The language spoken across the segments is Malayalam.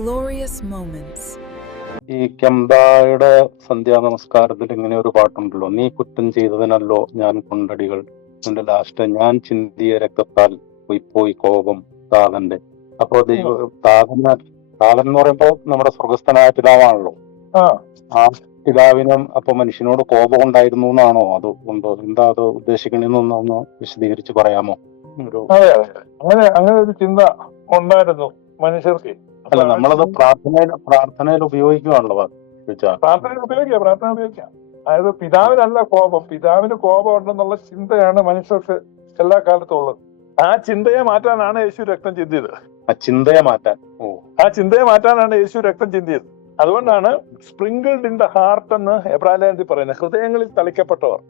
glorious moments. ഈ കെമ്പായുടെ സന്ധ്യാ നമസ്കാരത്തിൽ ഇങ്ങനെ ഒരു പാട്ടുണ്ടല്ലോ, നീ കുറ്റം ചെയ്തതിനല്ലോ ഞാൻ കൊണ്ടടികൾ, എന്റെ ലാസ്റ്റ് ഞാൻ ചിന്തിയ രക്തത്താൽ പോയി കോപം താതന്റെ. അപ്പോ താതൻ എന്ന് പറയുമ്പോ നമ്മുടെ സ്വർഗസ്ഥനായ പിതാവാണല്ലോ. ആ പിതാവിനും അപ്പൊ മനുഷ്യനോട് കോപം ഉണ്ടായിരുന്നു എന്നാണോ? അത് ഉണ്ടോ? എന്താ അത് ഉദ്ദേശിക്കണെന്നൊന്ന് വിശദീകരിച്ച് പറയാമോ? അങ്ങനെ ഒരു ചിന്ത ഉണ്ടായിരുന്നു മനുഷ്യർക്ക്. അല്ല, നമ്മളത് പ്രാർത്ഥനയിൽ ഉപയോഗിക്കുകയാണല്ലോ. പ്രാർത്ഥന ഉപയോഗിക്കാം. അതായത് പിതാവിനല്ല കോപം, പിതാവിന് കോപം ഉണ്ടെന്നുള്ള ചിന്തയാണ് മനുഷ്യർക്ക് എല്ലാ കാലത്തും ഉള്ളത്. ആ ചിന്തയെ മാറ്റാനാണ് യേശു രക്തം ചിന്തിയത്. ആ ചിന്തയെ മാറ്റാനാണ് യേശു രക്തം ചിന്തിയത്. അതുകൊണ്ടാണ് സ്പ്രിങ്കിൾഡ് ഇൻ ദ ഹാർട്ട് എന്ന് എബ്രായത്തിൽ പറയുന്നത്, ഹൃദയങ്ങളിൽ തളിക്കപ്പെട്ടവർ.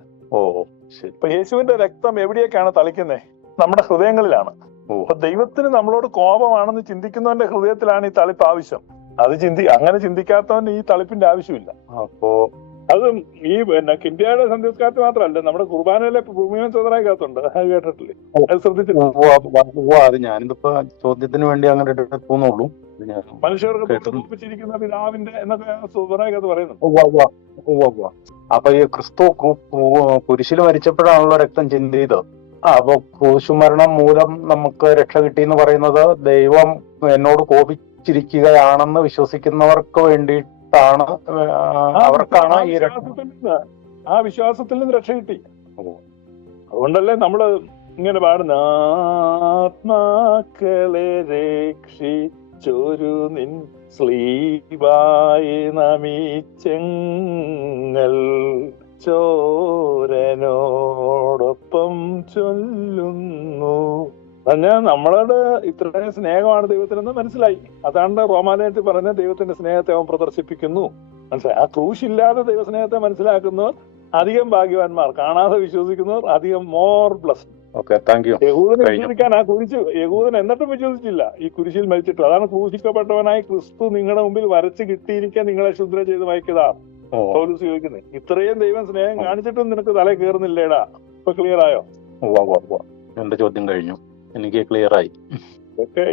ഇപ്പൊ യേശുവിന്റെ രക്തം എവിടെയൊക്കെയാണ് തളിക്കുന്നത്? നമ്മുടെ ഹൃദയങ്ങളിലാണ്. അപ്പൊ ദൈവത്തിന് നമ്മളോട് കോപമാണെന്ന് ചിന്തിക്കുന്നവന്റെ ഹൃദയത്തിലാണ് ഈ തളിപ്പ് ആവശ്യം. അങ്ങനെ ചിന്തിക്കാത്തവന് ഈ തളിപ്പിന്റെ ആവശ്യമില്ല. അപ്പോ അത് ഈ ഇന്ത്യയുടെ സന്ധ്യസ്കാരത്തിൽ മാത്രമല്ല, നമ്മുടെ കുർബാനയിലെ ഭൂമിയും ചോദനായിക്കകത്തുണ്ട്. അത് കേട്ടിട്ടില്ലേ? അത് ശ്രദ്ധിച്ചില്ല. അത് ഞാനിതിപ്പോ ചോദ്യത്തിന് വേണ്ടി അങ്ങനെ എടുക്കുന്നുള്ളൂ. മനുഷ്യർക്ക് തോൽപ്പിച്ചിരിക്കുന്ന പിതാവിന്റെ എന്നൊക്കെ ചോദനായിക്കകത്ത് പറയുന്നു. അപ്പൊ ഈ ക്രിസ്തു കുരിശിൽ മരിച്ചപ്പോഴാണല്ലോ രക്തം ചിന്തിയത്. അപ്പൊ ക്രൂശുമരണം മൂലം നമുക്ക് രക്ഷ കിട്ടി എന്ന് പറയുന്നത് ദൈവം എന്നോട് കോപിച്ചിരിക്കുകയാണെന്ന് വിശ്വസിക്കുന്നവർക്ക് വേണ്ടിയിട്ടാണ്. അവർക്കാണ് ഈ ആ വിശ്വാസത്തിൽ നിന്ന് രക്ഷ കിട്ടി. അതുകൊണ്ടല്ലേ നമ്മള് ഇങ്ങനെ പാടുന്ന ആത്മാക്കളെ രക്ഷിച്ചൊരു നിൻ സ്ലീബായി നമിച്ചെങ്ങൾ ചോരനോടൊപ്പം ചൊല്ലുന്നു. പറഞ്ഞാൽ നമ്മളോട് ഇത്രയും സ്നേഹമാണ് ദൈവത്തിനെന്ന് മനസ്സിലായി. അതാണ് റോമാലയത്തിൽ പറഞ്ഞ ദൈവത്തിന്റെ സ്നേഹത്തെ അവൻ പ്രദർശിപ്പിക്കുന്നു. മനസ്സിലായി? ആ ക്രൂശില്ലാതെ ദൈവസ്നേഹത്തെ മനസ്സിലാക്കുന്നവർ അധികം ഭാഗ്യവാന്മാർ, കാണാതെ വിശ്വസിക്കുന്നവർ അധികം മോർ ബ്ലസ്ഡ്. യഹൂദനെ വിശ്വസിക്കാൻ യഹൂദൻ എന്നിട്ടും വിശ്വസിച്ചില്ല ഈ കുരിശിൽ മരിച്ചിട്ട്. അതാണ് ക്രൂശിക്കപ്പെട്ടവനായി ക്രിസ്തു നിങ്ങളുടെ മുമ്പിൽ വരച്ച് കിട്ടിയിരിക്കാൻ നിങ്ങളെ ശുദ്ര ചെയ്ത് വായിക്കതാ പൗലോസ് ചോദിക്കുന്നത്. ഇത്രയും ദൈവം സ്നേഹം കാണിച്ചിട്ടും നിനക്ക് തല കയറുന്നില്ലേടാ? ഇപ്പൊ ക്ലിയർ ആയോ? എന്റെ ചോദ്യം കഴിഞ്ഞു, എനിക്ക് ക്ലിയർ ആയി.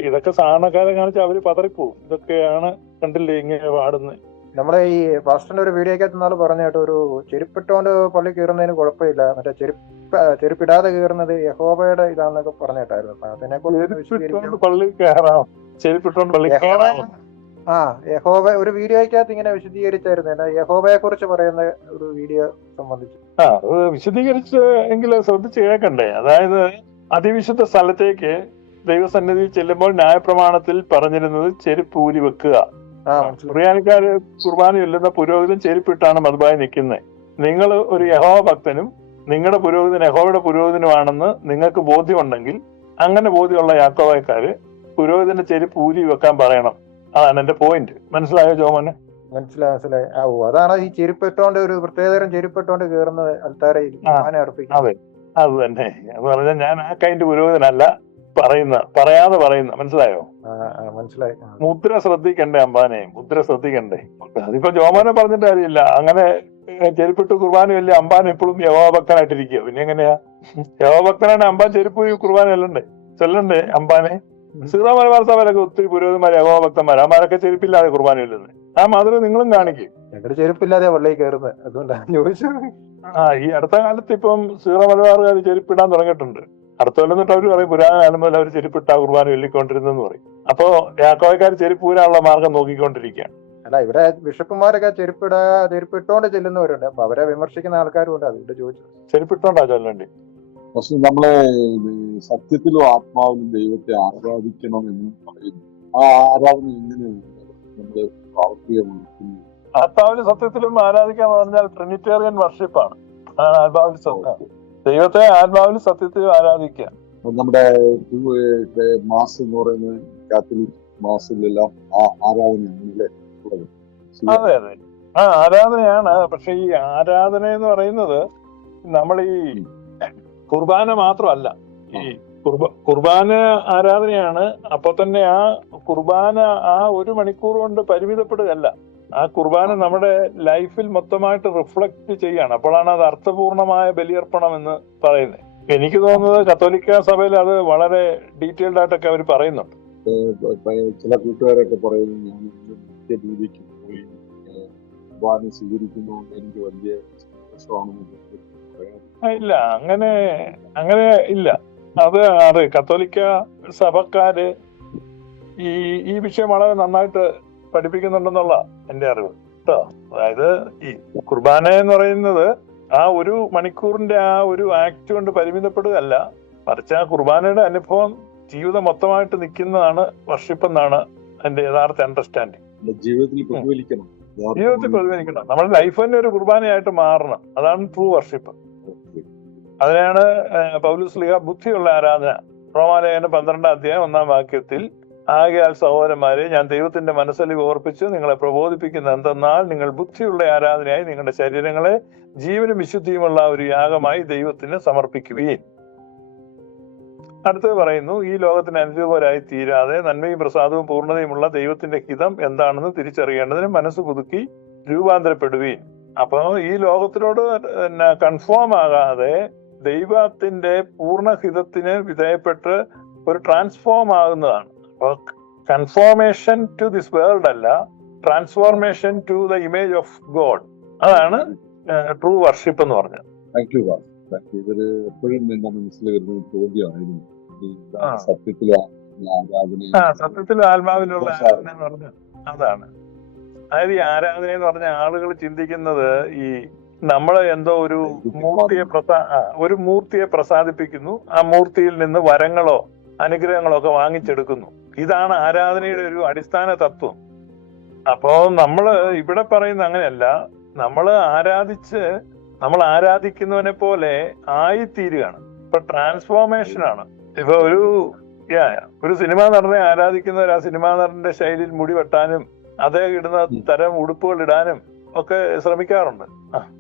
ഇതൊക്കെ സാധാരണക്കാരെ കാണിച്ച് അവര് പതറിപ്പോവും. ഇതൊക്കെയാണ് കണ്ടില്ലേ ഇങ്ങനെ പാടുന്നത്. നമ്മളെ ഈ പാസ്റ്ററിന്റെ ഒരു വീഡിയോക്കകത്ത് നാളെ പറഞ്ഞ കേട്ടോ, ഒരു ചെരുപ്പിട്ടോണ്ട് പള്ളി കയറുന്നതിന് കുഴപ്പമില്ല, മറ്റേ ചെരുപ്പിടാതെ കയറുന്നത് യഹോവയുടെ ഇതാന്നൊക്കെ പറഞ്ഞിട്ടായിരുന്നു. അപ്പൊ അതിനെക്കുറിച്ച് പള്ളി കയറാം, ചെരുപ്പിട്ടോണ്ട് പള്ളി കയറാം. യഹോവ ഒരു വീഡിയോക്കകത്ത് ഇങ്ങനെ വിശദീകരിച്ചായിരുന്നു, യഹോവയെ കുറിച്ച് പറയുന്ന ഒരു വീഡിയോ സംബന്ധിച്ച്. വിശദീകരിച്ച് എങ്കിലും ശ്രദ്ധിച്ച് കേൾക്കണ്ടേ? അതായത് അതിവിശുദ്ധ സ്ഥലത്തേക്ക് ദൈവസന്നിധിയിൽ ചെല്ലുമ്പോൾ ന്യായപ്രമാണത്തിൽ പറഞ്ഞിരുന്നത് ചെരുപ്പ് ഊരി വെക്കുക. ക്രിസ്ത്യാനിക്കാര് കുർബാന ചൊല്ലുന്ന പുരോഹിതൻ ചെരുപ്പിട്ടാണ് മധുബായി നിൽക്കുന്നത്. നിങ്ങൾ ഒരു യഹോവ ഭക്തനും നിങ്ങളുടെ പുരോഹിതൻ യഹോവയുടെ പുരോഹിതനുമാണെന്ന് നിങ്ങൾക്ക് ബോധ്യമുണ്ടെങ്കിൽ അങ്ങനെ ബോധ്യമുള്ള യാക്കോബായക്കാര് പുരോഹിതന്റെ ചെരുപ്പ് ഊരി വെക്കാൻ പറയണം. അതാണ് എന്റെ പോയിന്റ്. മനസ്സിലായോ ജോമോനെ? മനസ്സിലായി. അതാണ് ഈ ചെരുപ്പിട്ടോണ്ട്, ഒരു പ്രത്യേകതരം ചെരുപ്പിട്ടോണ്ട് കയറുന്നത് അൽത്താരയിൽ അർപ്പിക്കും. അതെ, അത് തന്നെ. അത് പറഞ്ഞാൽ ഞാൻ ആ കൈൻഡ് പുരോഹിതനല്ല പറയാതെ പറയുന്ന. മനസ്സിലായോ? മനസ്സിലായി. മുദ്ര ശ്രദ്ധിക്കണ്ടേ അമ്പാനെ? മുദ്ര ശ്രദ്ധിക്കണ്ടേ? അതിപ്പോ ജോമോനെ പറഞ്ഞിട്ട് കാര്യമില്ല. അങ്ങനെ ചെരുപ്പിട്ട് കുർബാനയല്ലേ അമ്പാൻ എപ്പോഴും യഹോഭക്തനായിട്ടിരിക്കുക. പിന്നെ എങ്ങനെയാ? യഹോഭക്തനാണ് അമ്പാൻ ചെരുപ്പ് കുർബാന ചെല്ലണ്ടേ അമ്പാനെ? സീറോ മലബാർ സഭയിലൊക്കെ ഒത്തിരി പുരോഹിതന്മാർ യഹോഭക്തന്മാർ, അമ്മാരൊക്കെ ചെരുപ്പില്ലാതെ കുർബാന ചൊല്ലുന്നത്. ആ മാതൃക നിങ്ങളും കാണിക്കും. ചെരുപ്പില്ലാതെ പള്ളിയിൽ കയറുന്നത്. അതുകൊണ്ടാണ് ചോദിച്ചത്. ഈ അടുത്ത കാലത്ത് ഇപ്പം സീറോ മലബാറുകാർ ചെരുപ്പിടാൻ തുടങ്ങിയിട്ടുണ്ട്. അടുത്ത കൊല്ലം തൊട്ട് അവര് പറയും പുരാതന കാലം മുതൽ അവർ ചെരുപ്പിട്ടാ കുർബാന ചൊല്ലിക്കൊണ്ടിരുന്നെന്ന് പറയും. അപ്പോ യാക്കോബായക്കാർ ചെരുപ്പ് ഊരാനുള്ള മാർഗം നോക്കിക്കൊണ്ടിരിക്കുകയാണ്. അല്ല, ഇവിടെ ബിഷപ്പുമാരൊക്കെ ചെരുപ്പിട്ടോണ്ട് ചെല്ലുന്നവരുണ്ട്. അപ്പൊ അവരെ വിമർശിക്കുന്ന ആൾക്കാരും ഉണ്ട്. അതുകൊണ്ട് ചോദിച്ചത്. ചെരുപ്പിട്ടോണ്ടാ ചൊല്ലേണ്ടി? പക്ഷെ നമ്മളെ സത്യത്തിലും ആത്മാവിലും ദൈവത്തെ ആരാധിക്കണം എന്ന് പറയുന്നു. ആ ആരാധന എങ്ങനെയാണ് നമ്മള് പ്രാവർത്തികമാക്കുന്നത്? ആത്മാവിലും സത്യത്തിലും ആരാധിക്കാന്ന് പറഞ്ഞാൽ ട്രിനിറ്റേറിയൻ വർഷിപ്പാണ്. ആത്മാവിൽ സത്യം, ദൈവത്തെ ആത്മാവിലും സത്യത്തിലും ആരാധിക്കുക. നമ്മുടെ മാസ് എന്ന് പറയുന്നത് കാത്തലിക് മാസിലെല്ലാം ആ ആരാധനയാണല്ലേ? അതെ, ആരാധനയാണ്. പക്ഷെ ഈ ആരാധന എന്ന് പറയുന്നത് നമ്മൾ ഈ കുർബാന മാത്രമല്ല. ഈ കുർബാന ആരാധനയാണ്. അപ്പൊ തന്നെ ആ കുർബാന ആ 1 മണിക്കൂർ കൊണ്ട് പരിമിതപ്പെടുകയല്ല. ആ കുർബാന നമ്മുടെ ലൈഫിൽ മൊത്തമായിട്ട് റിഫ്ലക്ട് ചെയ്യാണ്. അപ്പോഴാണ് അത് അർത്ഥപൂർണമായ ബലിയർപ്പണം എന്ന് പറയുന്നത്. എനിക്ക് തോന്നുന്നത് കത്തോലിക്ക സഭയിൽ അത് വളരെ ഡീറ്റെയിൽഡ് ആയിട്ടൊക്കെ അവർ പറയുന്നുണ്ട്. ചില കൂട്ടുകാരൊക്കെ പറയുന്നു ഞാൻ ഇന്ന് നിത്യബൂതിക്ക് പോയി കുർബാന സ്വീകരിക്കുന്നതുകൊണ്ട് എനിക്ക് വലിയ സന്തോഷമാണെന്ന് പറയാം. ഇല്ല, അങ്ങനെ ഇല്ല. അത് കത്തോലിക്ക സഭക്കാര് ഈ വിഷയം വളരെ നന്നായിട്ട് പഠിപ്പിക്കുന്നുണ്ടെന്നുള്ള എന്റെ അറിവ് കേട്ടോ. അതായത് ഈ കുർബാന എന്ന് പറയുന്നത് ആ ഒരു മണിക്കൂറിന്റെ ആ ഒരു ആക്ട് കൊണ്ട് പരിമിതപ്പെടുകയല്ല, മറിച്ച് ആ കുർബാനയുടെ അനുഭവം ജീവിതം മൊത്തമായിട്ട് നിൽക്കുന്നതാണ് വർഷിപ്പ് എന്നാണ് എന്റെ യഥാർത്ഥ അണ്ടർസ്റ്റാൻഡിങ്. ജീവിതത്തിൽ പ്രതിഫലിക്കണം. നമ്മുടെ ലൈഫ് തന്നെ ഒരു കുർബാനയായിട്ട് മാറണം. അതാണ് ട്രൂ വർഷിപ്പ്. അതിനാണ് പൗലോസ് ബുദ്ധിയുള്ള ആരാധന റോമാലേഖനം 12 അധ്യായം 1 വാക്യത്തിൽ, ആകയാൽ സഹോദരന്മാരെ ഞാൻ ദൈവത്തിന്റെ മനസ്സലിവ് ഓർപ്പിച്ച് നിങ്ങളെ പ്രബോധിപ്പിക്കുന്ന എന്തെന്നാൽ നിങ്ങൾ ബുദ്ധിയുള്ള ആരാധനയായി നിങ്ങളുടെ ശരീരങ്ങളെ ജീവനും വിശുദ്ധിയുമുള്ള ഒരു യാഗമായി ദൈവത്തിന് സമർപ്പിക്കുകയും. അടുത്തത് പറയുന്നു, ഈ ലോകത്തിന് അനുരൂപരായി തീരാതെ നന്മയും പ്രസാദവും പൂർണ്ണതയുമുള്ള ദൈവത്തിന്റെ ഹിതം എന്താണെന്ന് തിരിച്ചറിയേണ്ടതിന് മനസ്സ് പുതുക്കി രൂപാന്തരപ്പെടുകയും. അപ്പൊ ഈ ലോകത്തിനോട് കൺഫോം ആകാതെ ദൈവത്തിന്റെ പൂർണ്ണഹിതത്തിന് വിധേയപ്പെട്ട് ഒരു ട്രാൻസ്ഫോം ആകുന്നതാണ്. അപ്പൊ കൺഫോർമേഷൻ ടു ദിസ് വേൾഡ് അല്ല, transformation to the image of God. അതാണ് ട്രൂ വർഷിപ്പ് എന്ന് പറഞ്ഞത്. ഇതൊരു എപ്പോഴും എന്റെ മനസ്സിൽ വരുന്ന ചോദ്യമായിരുന്നു. സത്യത്തിലും ആത്മാവിലുള്ള ആരാധന എന്ന് പറഞ്ഞ അതാണ്. അതായത് ഈ ആരാധന എന്ന് പറഞ്ഞ ആളുകൾ ചിന്തിക്കുന്നത് ഈ നമ്മള് എന്തോ ഒരു മൂർത്തിയെ പ്രസാദിപ്പിക്കുന്നു, ആ മൂർത്തിയിൽ നിന്ന് വരങ്ങളോ അനുഗ്രഹങ്ങളോ ഒക്കെ വാങ്ങിച്ചെടുക്കുന്നു. ഇതാണ് ആരാധനയുടെ ഒരു അടിസ്ഥാന തത്വം. അപ്പോ നമ്മള് ഇവിടെ പറയുന്ന അങ്ങനെയല്ല. നമ്മൾ ആരാധിക്കുന്നവനെ പോലെ ആയിത്തീരുകയാണ്. ഇപ്പൊ ട്രാൻസ്ഫോർമേഷൻ ആണ്. ഇപ്പൊ ഒരു സിനിമാ നടനെ ആരാധിക്കുന്നവർ ആ സിനിമാ നടന്റെ ശൈലിയിൽ മുടി വെട്ടാനും അതേ ഇടുന്ന തരം ഉടുപ്പുകൾ ഇടാനും ഒക്കെ ശ്രമിക്കാറുണ്ട്.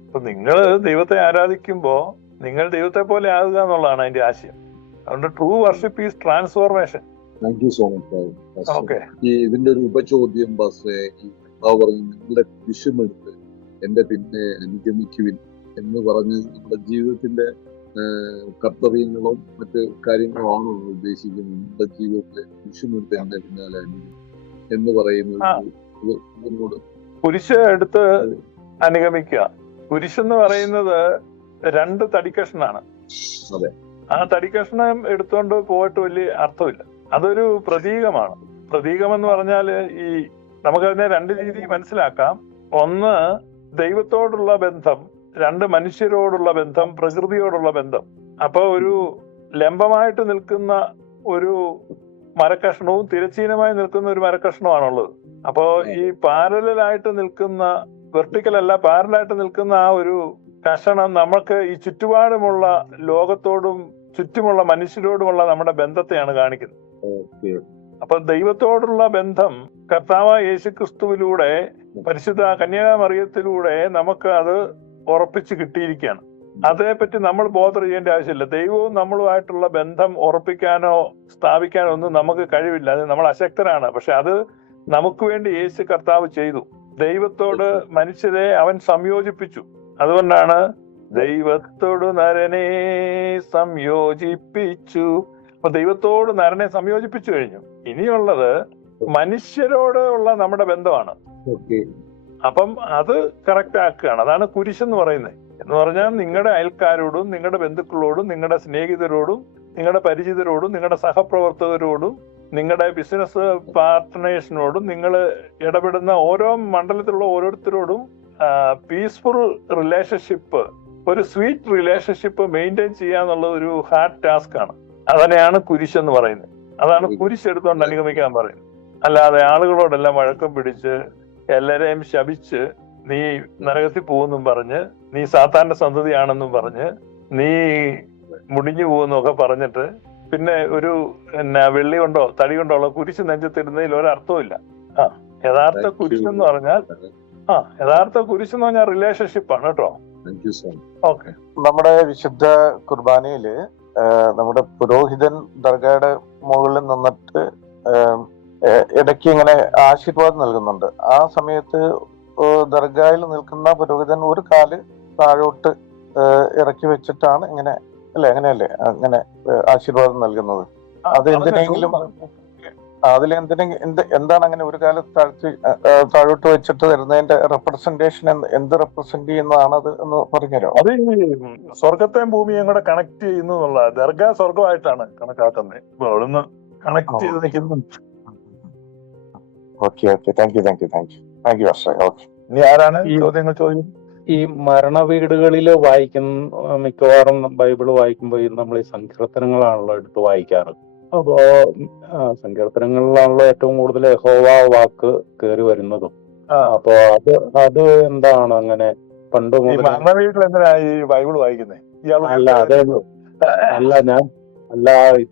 അപ്പൊ നിങ്ങൾ ദൈവത്തെ ആരാധിക്കുമ്പോ നിങ്ങൾ ദൈവത്തെ പോലെ ആകുക എന്നുള്ളതാണ് അതിന്റെ ആശയം. അതുകൊണ്ട് true worship is transformation. Thank you so much. ഇതിന്റെ ഒരു ഉപചോദ്യം പറഞ്ഞു, നിങ്ങളുടെ കുരിശുമെടുത്ത് എന്റെ പിന്നെ അനുഗമിക്കുവിൻ എന്ന് പറഞ്ഞ് നമ്മുടെ ജീവിതത്തിന്റെ കർത്തവ്യങ്ങളും മറ്റ് കാര്യങ്ങളുമാണോ ഉദ്ദേശിക്കുന്നത്? നമ്മുടെ ജീവിതത്തിലെ കുരിശുമെടുത്ത് എന്റെ പിന്നാലെ എന്ന് പറയുന്നത് കുരിശ് എടുത്ത് അനുഗമിക്കുക. കുരിശെന്ന് പറയുന്നത് 2 തടിക്കഷ്ണാണ്. അതെ. ആ തടിക്കഷ്ണം എടുത്തോണ്ട് പോയിട്ട് വലിയ അർത്ഥമില്ല. അതൊരു പ്രതീകമാണ്. പ്രതീകം എന്ന് പറഞ്ഞാൽ നമുക്കതിനെ 2 രീതിയിൽ മനസ്സിലാക്കാം. ഒന്ന്, ദൈവത്തോടുള്ള ബന്ധം. 2, മനുഷ്യരോടുള്ള ബന്ധം, പ്രകൃതിയോടുള്ള ബന്ധം. അപ്പൊ ഒരു ലംബമായിട്ട് നിൽക്കുന്ന ഒരു മരക്കഷ്ണവും തിരച്ചീനമായി നിൽക്കുന്ന ഒരു മരക്കഷ്ണമാണുള്ളത്. അപ്പോ ഈ പാരലായിട്ട് നിൽക്കുന്ന, വെർട്ടിക്കൽ അല്ല പാരലായിട്ട് നിൽക്കുന്ന ആ ഒരു കഷണം നമുക്ക് ഈ ചുറ്റുപാടുമുള്ള ലോകത്തോടും ചുറ്റുമുള്ള മനുഷ്യരോടുമുള്ള നമ്മുടെ ബന്ധത്തെയാണ് കാണിക്കുന്നത്. അപ്പൊ ദൈവത്തോടുള്ള ബന്ധം കർത്താവായ യേശുക്രിസ്തുവിലൂടെ, പരിശുദ്ധ കന്യാമറിയത്തിലൂടെ നമുക്ക് അത് ഉറപ്പിച്ച് കിട്ടിയിരിക്കുകയാണ്. അതേപ്പറ്റി നമ്മൾ ബോധർ ചെയ്യേണ്ട ആവശ്യമില്ല. ദൈവവും നമ്മളുമായിട്ടുള്ള ബന്ധം ഉറപ്പിക്കാനോ സ്ഥാപിക്കാനോ ഒന്നും നമുക്ക് കഴിവില്ല. അത് നമ്മൾ അശക്തരാണ്. പക്ഷെ അത് നമുക്ക് വേണ്ടി യേശു കർത്താവ് ചെയ്തു. ദൈവത്തോട് മനുഷ്യരെ അവൻ സംയോജിപ്പിച്ചു. അതുകൊണ്ടാണ് ദൈവത്തോട് നരനെ സംയോജിപ്പിച്ചു. അപ്പൊ ദൈവത്തോട് നരനെ സംയോജിപ്പിച്ചു കഴിഞ്ഞു. ഇനിയുള്ളത് മനുഷ്യരോട് ഉള്ള നമ്മുടെ ബന്ധമാണ്. അപ്പം അത് കറക്റ്റ് ആക്കുകയാണ്. അതാണ് കുരിശെന്ന് പറയുന്നത്. എന്ന് പറഞ്ഞാൽ നിങ്ങളുടെ അയൽക്കാരോടും നിങ്ങളുടെ ബന്ധുക്കളോടും നിങ്ങളുടെ സ്നേഹിതരോടും നിങ്ങളുടെ പരിചിതരോടും നിങ്ങളുടെ സഹപ്രവർത്തകരോടും നിങ്ങളുടെ ബിസിനസ് പാർട്ട്നേഴ്സിനോടും നിങ്ങൾ ഇടപെടുന്ന ഓരോ മണ്ഡലത്തിലുള്ള ഓരോരുത്തരോടും പീസ്ഫുൾ റിലേഷൻഷിപ്പ്, ഒരു സ്വീറ്റ് റിലേഷൻഷിപ്പ് മെയിൻറ്റെയിൻ ചെയ്യുക എന്നുള്ളത് ഒരു ഹാർഡ് ടാസ്ക് ആണ്. അതിനെയാണ് കുരിശ് എന്ന് പറയുന്നത്. അതാണ് കുരിശ് എടുത്തുകൊണ്ട് അനുഗമിക്കാൻ പറയുന്നത്. അല്ലാതെ ആളുകളോടെല്ലാം വഴക്കം പിടിച്ച് എല്ലാരെയും ശപിച്ച് നീ നരകത്തിൽ പോകുന്നും പറഞ്ഞ്, നീ സാത്താന്റെ സന്തതിയാണെന്നും പറഞ്ഞ്, നീ മുടിഞ്ഞു പോകുന്നൊക്കെ പറഞ്ഞിട്ട് പിന്നെ ഒരു വെള്ളി കൊണ്ടോ തടി കൊണ്ടോ ഉള്ള കുരിശ് നെഞ്ചത്തിടുന്നതിൽ ഒരർത്ഥമില്ല. യഥാർത്ഥ കുരിശ് എന്ന് പറഞ്ഞാൽ യഥാർത്ഥ കുരിശ് എന്ന് പറഞ്ഞാൽ റിലേഷൻഷിപ്പാണ് കേട്ടോ. ഓക്കെ. നമ്മുടെ വിശുദ്ധ കുർബാനയില് നമ്മുടെ പുരോഹിതൻ ദർഗയുടെ മുകളിൽ നിന്നിട്ട് ഇടയ്ക്ക് ഇങ്ങനെ ആശീർവാദം നൽകുന്നുണ്ട്. ആ സമയത്ത് ദർഗയിൽ നിൽക്കുന്ന പുരോഹിതൻ ഒരു കാല് താഴോട്ട് ഇറക്കി വെച്ചിട്ടാണ് ഇങ്ങനെ അല്ലെ, അങ്ങനെയല്ലേ അങ്ങനെ ആശീർവാദം നൽകുന്നത്? അത് എന്തിനെങ്കിലും എന്താണ് അങ്ങനെ ഒരു കാലത്ത് താഴോട്ട് വെച്ചിട്ട് വരുന്നതിന്റെ റെപ്രസെന്റേഷൻ എന്ത് റെപ്രസെന്റ് ചെയ്യുന്നതാണ് അത് എന്ന് പറഞ്ഞുതരോ? അത് ഈ സ്വർഗത്തെയും ഭൂമിയെയും കൂടെ കണക്ട് ചെയ്യുന്നു എന്നുള്ള ദർഗ സ്വർഗമായിട്ടാണ് കണക്കാക്കുന്നത്. ഇപ്പൊ അവിടുന്ന് കണക്ട് ചെയ്ത് നിൽക്കുന്നു. Okay thank you okay. ഇനി ആരാണ് ചോദ്യങ്ങൾ ചോദിക്കുന്നത്? ഈ മരണ വീടുകളിൽ വായിക്കുന്ന മിക്കവാറും ബൈബിള് വായിക്കുമ്പോൾ നമ്മൾ ഈ സങ്കീർത്തനങ്ങളാണല്ലോ എടുത്ത് വായിക്കാറ്. അപ്പോ സങ്കീർത്തനങ്ങളിലാണല്ലോ ഏറ്റവും കൂടുതൽ യഹോവ വാക്ക് കയറി വരുന്നതും. അപ്പൊ അത് എന്താണ് അങ്ങനെ പണ്ട് മുതൽ? മരണ വീട്ടിൽ എന്തിനാ ഈ ബൈബിൾ വായിക്കുന്നത്?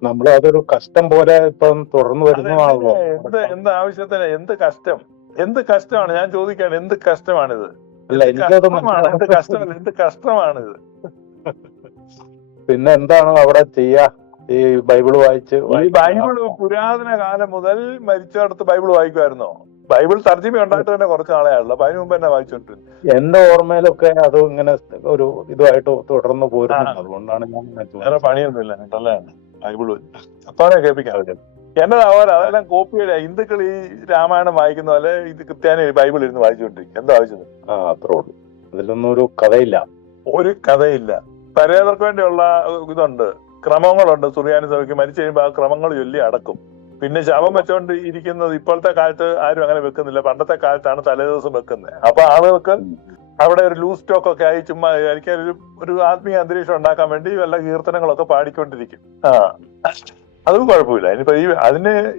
നമ്മൾ അതൊരു കഷ്ടം പോലെ ഇപ്പം തുടർന്ന് വരുന്നതാണല്ലോ. എന്ത് ആവശ്യത്തിന്? എന്ത് കഷ്ടമാണ് ഞാൻ ചോദിക്കാണ്. എന്ത് കഷ്ടമാണിത്? അല്ല, എനിക്കത് എന്ത് കഷ്ടമാണിത്? പിന്നെ എന്താണ് അവിടെ ചെയ്യാ? ഈ ബൈബിള് വായിച്ച് ഈ ബൈബിള് പുരാതന കാലം മുതൽ മരിച്ചടത്ത് ബൈബിൾ വായിക്കുമായിരുന്നോ? ബൈബിൾ തർജ്ജിമ ഉണ്ടായിട്ട് തന്നെ കുറച്ച് നാളെയാണല്ലോ. അപ്പൊ അതിന് മുമ്പ് തന്നെ വായിച്ചോണ്ടിരുന്നത്. എന്റെ ഓർമ്മയിലൊക്കെ അത് ഇങ്ങനെ ഒരു ഇതുമായിട്ട് തുടർന്ന് പോരുന്നു. അതുകൊണ്ടാണ് ഞാൻ വേറെ പണിയൊന്നുമില്ല കേട്ടല്ലേ ബൈബിള് അപ്പാടെ കേൾപ്പിക്കാറില്ല. എന്റെ സഹോദരൻ അതെല്ലാം കോപ്പിയുടെ ഹിന്ദുക്കൾ ഈ രാമായണം വായിക്കുന്ന പോലെ ഇത് ക്രിസ്ത്യാനി ബൈബിൾ ഇരുന്ന് വായിച്ചുകൊണ്ടിരിക്കും. എന്താ ആവശ്യം? അത്രേ ഉള്ളൂ. അതിലൊന്നും ഒരു കഥയില്ല. ഒരു കഥയില്ല. പരേതർക്ക് വേണ്ടിയുള്ള ഇതുണ്ട്, ക്രമങ്ങളുണ്ട്. സുറിയാനി സഭയ്ക്ക് മരിച്ചു കഴിയുമ്പോൾ ആ ക്രമങ്ങൾ ചൊല്ലി അടക്കും. പിന്നെ ശവം വെച്ചോണ്ട് ഇരിക്കുന്നത് ഇപ്പോഴത്തെ കാലത്ത് ആരും അങ്ങനെ വെക്കുന്നില്ല. പണ്ടത്തെ കാലത്താണ് തലേദിവസം വെക്കുന്നത്. അപ്പൊ ആളുകൾക്ക് അവിടെ ഒരു ലൂസ് സ്റ്റോക്ക് ഒക്കെ ആയി ചുമ്മാ എനിക്ക് ഒരു ആത്മീയ അന്തരീക്ഷം ഉണ്ടാക്കാൻ വേണ്ടി വല്ല കീർത്തനങ്ങളൊക്കെ പാടിക്കൊണ്ടിരിക്കും. അതും കുഴപ്പമില്ല. ഇനിയിപ്പോ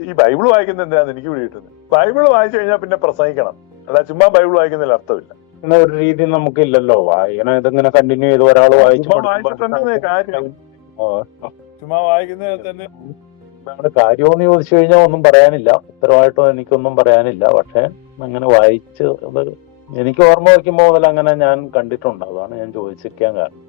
ഈ ബൈബിൾ വായിക്കുന്നത് എന്തിനാന്ന് എനിക്ക് പിടികിട്ടുന്നത്. ബൈബിൾ വായിച്ചു കഴിഞ്ഞാൽ പിന്നെ പ്രസംഗിക്കണം. അല്ല ചുമ്മാ ബൈബിൾ വായിക്കുന്നതിൽ അർത്ഥമില്ല. അങ്ങനെ ഒരു രീതി നമുക്കില്ലല്ലോ. വായന ഇതിങ്ങനെ കണ്ടിന്യൂ ചെയ്ത് ഒരാൾ വായിച്ചിട്ടുണ്ടെന്നേ കാര്യം. ചുമ്മാ വായിക്കുന്നതിൽ തന്നെ കാര്യമെന്ന് ചോദിച്ചു കഴിഞ്ഞാൽ ഒന്നും പറയാനില്ല. ഉത്തരവായിട്ടോ എനിക്കൊന്നും പറയാനില്ല. പക്ഷെ അങ്ങനെ വായിച്ച് അത് എനിക്ക് ഓർമ്മ വയ്ക്കുമ്പോൾ മുതൽ അങ്ങനെ ഞാൻ കണ്ടിട്ടുണ്ട്. അതാണ് ഞാൻ ചോദിച്ചിരിക്കാൻ കാരണം.